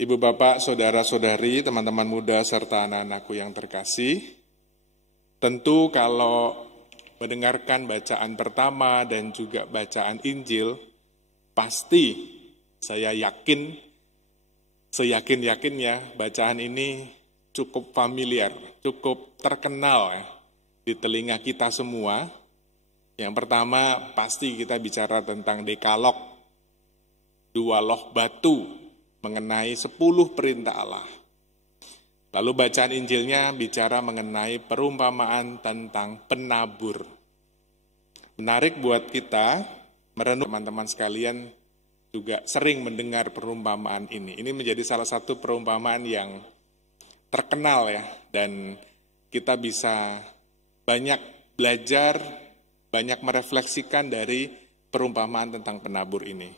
Ibu bapak, saudara-saudari, teman-teman muda, serta anak-anakku yang terkasih, tentu kalau mendengarkan bacaan pertama dan juga bacaan Injil, pasti saya yakin, seyakin-yakinnya bacaan ini cukup familiar, cukup terkenal ya, di telinga kita semua. Yang pertama pasti kita bicara tentang Dekalog, 2 loh batu, mengenai 10 perintah Allah. Lalu bacaan Injilnya bicara mengenai perumpamaan tentang penabur. Menarik buat kita merenung, teman-teman sekalian juga sering mendengar perumpamaan ini. Ini menjadi salah satu perumpamaan yang terkenal ya, dan kita bisa banyak belajar, banyak merefleksikan dari perumpamaan tentang penabur ini.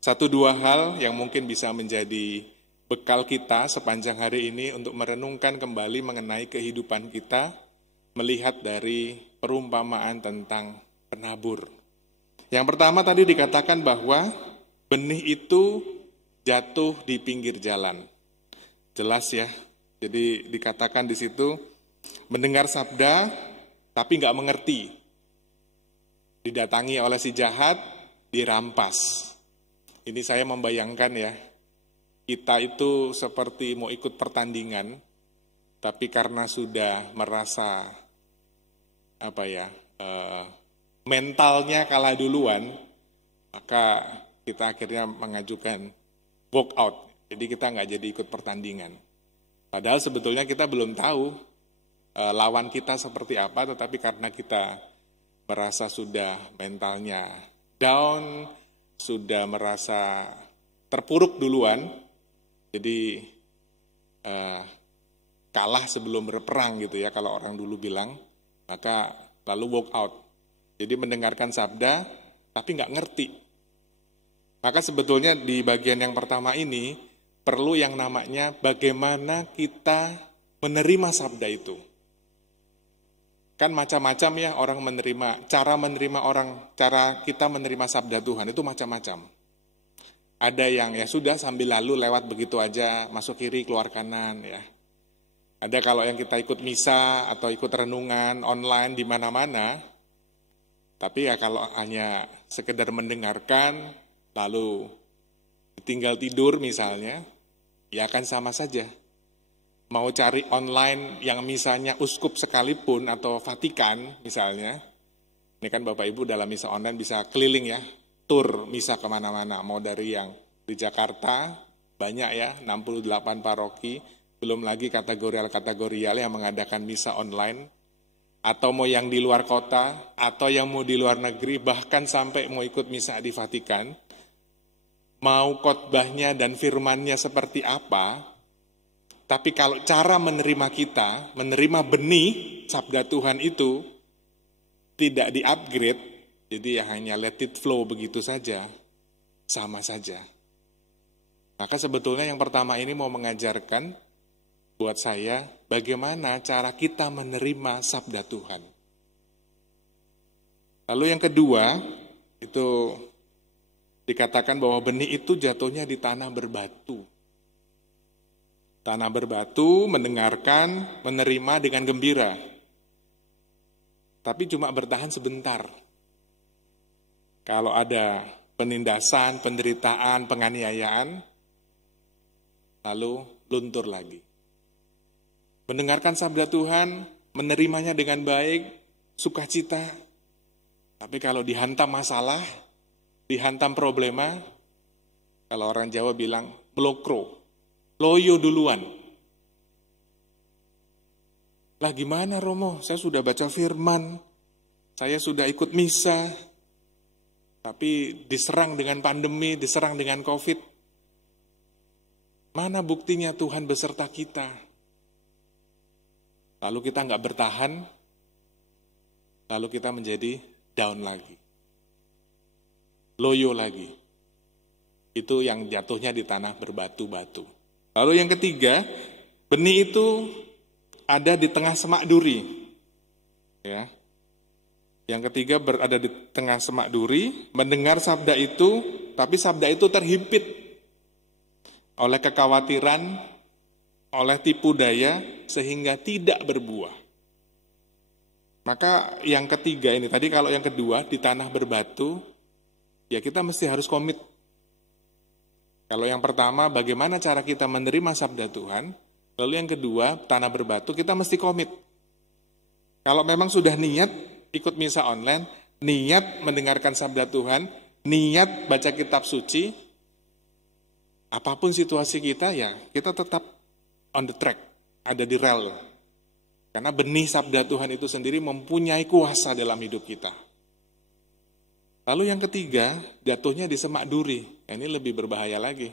1-2 hal yang mungkin bisa menjadi bekal kita sepanjang hari ini untuk merenungkan kembali mengenai kehidupan kita, melihat dari perumpamaan tentang penabur. Yang pertama tadi dikatakan bahwa benih itu jatuh di pinggir jalan. Jelas ya, jadi dikatakan di situ mendengar sabda tapi nggak mengerti. Didatangi oleh si jahat, dirampas. Ini saya membayangkan ya, kita itu seperti mau ikut pertandingan, tapi karena sudah merasa mentalnya kalah duluan, maka kita akhirnya mengajukan walk out. Jadi kita nggak jadi ikut pertandingan. Padahal sebetulnya kita belum tahu lawan kita seperti apa, tetapi karena kita merasa sudah mentalnya down, sudah merasa terpuruk duluan, jadi kalah sebelum berperang gitu ya, kalau orang dulu bilang, maka lalu walk out. Jadi mendengarkan sabda, tapi nggak ngerti. Maka sebetulnya di bagian yang pertama ini, perlu yang namanya bagaimana kita menerima sabda itu. Kan macam-macam ya orang menerima, cara kita menerima sabda Tuhan itu macam-macam. Ada yang ya sudah sambil lalu lewat begitu aja, masuk kiri keluar kanan ya. Ada kalau yang kita ikut misa atau ikut renungan online di mana-mana, tapi ya kalau hanya sekedar mendengarkan lalu tinggal tidur misalnya, ya akan sama saja. Mau cari online yang misalnya uskup sekalipun atau Vatikan misalnya, ini kan Bapak Ibu dalam misa online bisa keliling ya, tur misa kemana-mana, mau dari yang di Jakarta, banyak ya, 68 paroki, belum lagi kategorial yang mengadakan misa online, atau mau yang di luar kota, atau yang mau di luar negeri, bahkan sampai mau ikut misa di Vatikan, mau khotbahnya dan firmannya seperti apa. Tapi kalau cara menerima kita, menerima benih sabda Tuhan itu tidak di-upgrade, jadi ya hanya let it flow begitu saja, sama saja. Maka sebetulnya yang pertama ini mau mengajarkan buat saya bagaimana cara kita menerima sabda Tuhan. Lalu yang kedua, itu dikatakan bahwa benih itu jatuhnya di tanah berbatu. Tanah berbatu, mendengarkan, menerima dengan gembira. Tapi cuma bertahan sebentar. Kalau ada penindasan, penderitaan, penganiayaan, lalu luntur lagi. Mendengarkan sabda Tuhan, menerimanya dengan baik, sukacita. Tapi kalau dihantam masalah, dihantam problema, kalau orang Jawa bilang blokro. Loyo duluan. Lah gimana Romo, saya sudah baca firman, saya sudah ikut misa, tapi diserang dengan pandemi, diserang dengan COVID. Mana buktinya Tuhan beserta kita? Lalu kita nggak bertahan, lalu kita menjadi down lagi. Loyo lagi. Itu yang jatuhnya di tanah berbatu-batu. Lalu yang ketiga, benih itu ada di tengah semak duri. Ya. Yang ketiga berada di tengah semak duri, mendengar sabda itu, tapi sabda itu terhimpit oleh kekhawatiran, oleh tipu daya, sehingga tidak berbuah. Maka yang ketiga ini, tadi kalau yang kedua di tanah berbatu, ya kita mesti harus komit. Kalau yang pertama, bagaimana cara kita menerima sabda Tuhan, lalu yang kedua, tanah berbatu, kita mesti komit. Kalau memang sudah niat ikut misa online, niat mendengarkan sabda Tuhan, niat baca kitab suci, apapun situasi kita, ya kita tetap on the track, ada di rel. Karena benih sabda Tuhan itu sendiri mempunyai kuasa dalam hidup kita. Lalu yang ketiga, jatuhnya di semak duri. Ini lebih berbahaya lagi.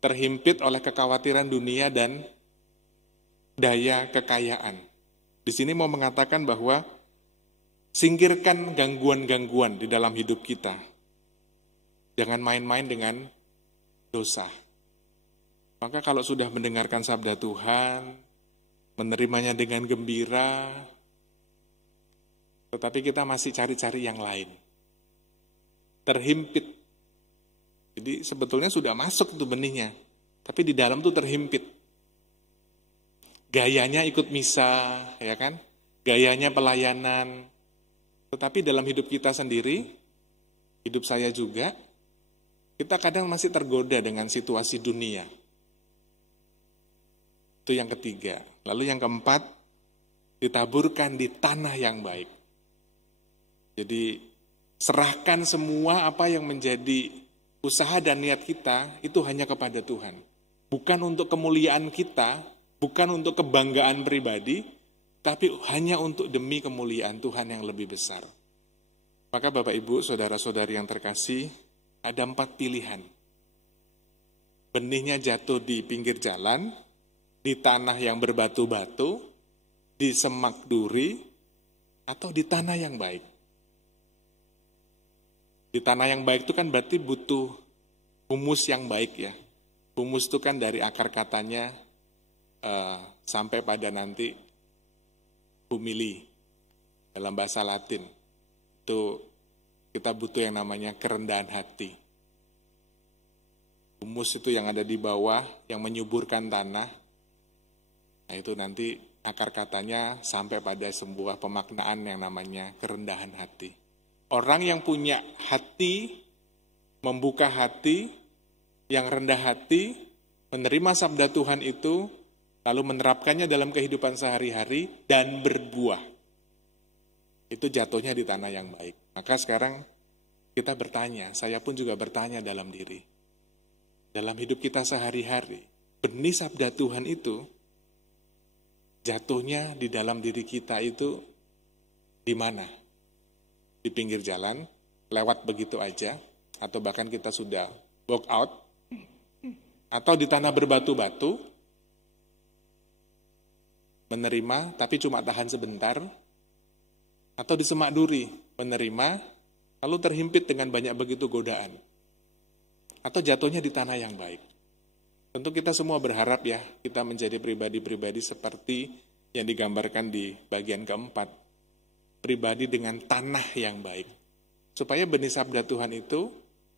Terhimpit oleh kekhawatiran dunia dan daya kekayaan. Di sini mau mengatakan bahwa singkirkan gangguan-gangguan di dalam hidup kita. Jangan main-main dengan dosa. Maka kalau sudah mendengarkan sabda Tuhan, menerimanya dengan gembira, tetapi kita masih cari-cari yang lain. Terhimpit. Jadi sebetulnya sudah masuk tuh benihnya, tapi di dalam tuh terhimpit. Gayanya ikut misa, ya kan? Gayanya pelayanan. Tetapi dalam hidup kita sendiri, hidup saya juga, kita kadang masih tergoda dengan situasi dunia. Itu yang ketiga. Lalu yang keempat, ditaburkan di tanah yang baik. Jadi serahkan semua apa yang menjadi usaha dan niat kita itu hanya kepada Tuhan. Bukan untuk kemuliaan kita, bukan untuk kebanggaan pribadi, tapi hanya untuk demi kemuliaan Tuhan yang lebih besar. Maka Bapak Ibu, saudara-saudari yang terkasih, ada 4 pilihan. Benihnya jatuh di pinggir jalan, di tanah yang berbatu-batu, di semak duri, atau di tanah yang baik. Di tanah yang baik itu kan berarti butuh humus yang baik ya. Humus itu kan dari akar katanya sampai pada nanti humili dalam bahasa Latin. Itu kita butuh yang namanya kerendahan hati. Humus itu yang ada di bawah, yang menyuburkan tanah. Nah itu nanti akar katanya sampai pada sebuah pemaknaan yang namanya kerendahan hati. Orang yang punya hati, membuka hati, yang rendah hati, menerima sabda Tuhan itu, lalu menerapkannya dalam kehidupan sehari-hari, dan berbuah. Itu jatuhnya di tanah yang baik. Maka sekarang kita bertanya, saya pun juga bertanya dalam diri. Dalam hidup kita sehari-hari, benih sabda Tuhan itu, jatuhnya di dalam diri kita itu di mana? Di pinggir jalan, lewat begitu aja, atau bahkan kita sudah walk out, atau di tanah berbatu-batu, menerima tapi cuma tahan sebentar, atau di semak duri, menerima, lalu terhimpit dengan banyak begitu godaan, atau jatuhnya di tanah yang baik. Tentu kita semua berharap ya, kita menjadi pribadi-pribadi seperti yang digambarkan di bagian keempat, pribadi dengan tanah yang baik. Supaya benih sabda Tuhan itu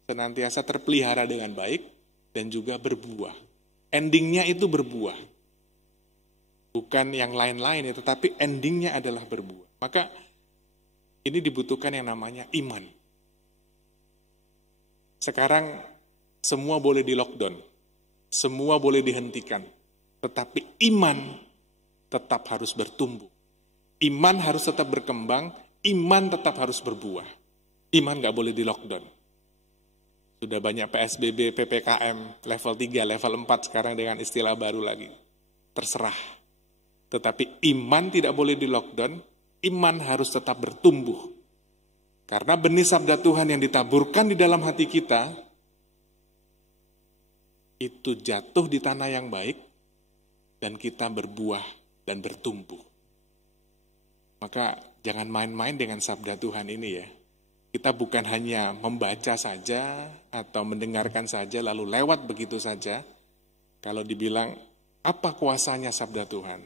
senantiasa terpelihara dengan baik dan juga berbuah. Endingnya itu berbuah. Bukan yang lain-lain, tetapi endingnya adalah berbuah. Maka ini dibutuhkan yang namanya iman. Sekarang semua boleh di lockdown, semua boleh dihentikan, tetapi iman tetap harus bertumbuh. Iman harus tetap berkembang, iman tetap harus berbuah. Iman gak boleh di lockdown. Sudah banyak PSBB, PPKM, level 3, level 4 sekarang dengan istilah baru lagi. Terserah. Tetapi iman tidak boleh di lockdown, iman harus tetap bertumbuh. Karena benih sabda Tuhan yang ditaburkan di dalam hati kita, itu jatuh di tanah yang baik, dan kita berbuah dan bertumbuh. Maka jangan main-main dengan sabda Tuhan ini ya. Kita bukan hanya membaca saja atau mendengarkan saja lalu lewat begitu saja. Kalau dibilang apa kuasanya sabda Tuhan?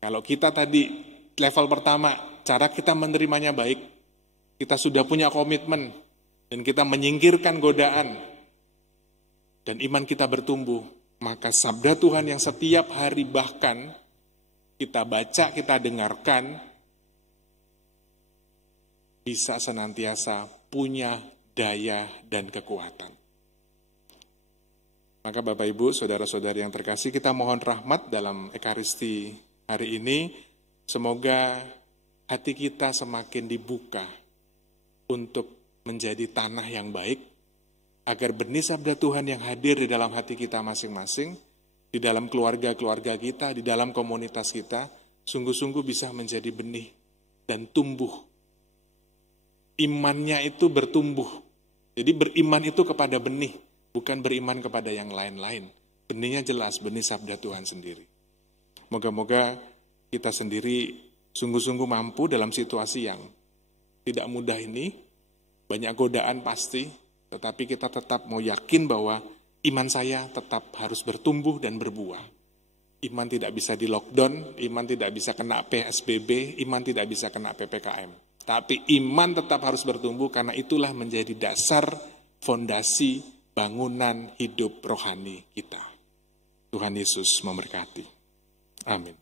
Kalau kita tadi level pertama, cara kita menerimanya baik, kita sudah punya komitmen dan kita menyingkirkan godaan. dan iman kita bertumbuh, maka sabda Tuhan yang setiap hari bahkan kita baca, kita dengarkan, bisa senantiasa punya daya dan kekuatan. Maka Bapak Ibu, saudara-saudari yang terkasih, kita mohon rahmat dalam Ekaristi hari ini. Semoga hati kita semakin dibuka untuk menjadi tanah yang baik, agar benih sabda Tuhan yang hadir di dalam hati kita masing-masing, di dalam keluarga-keluarga kita, di dalam komunitas kita, sungguh-sungguh bisa menjadi benih dan tumbuh. Imannya itu bertumbuh. Jadi beriman itu kepada benih, bukan beriman kepada yang lain-lain. Benihnya jelas, benih sabda Tuhan sendiri. Moga-moga kita sendiri sungguh-sungguh mampu dalam situasi yang tidak mudah ini, banyak godaan pasti, tetapi kita tetap mau yakin bahwa iman saya tetap harus bertumbuh dan berbuah. Iman tidak bisa di lockdown, iman tidak bisa kena PSBB, iman tidak bisa kena PPKM. Tapi iman tetap harus bertumbuh karena itulah menjadi dasar fondasi bangunan hidup rohani kita. Tuhan Yesus memberkati. Amin.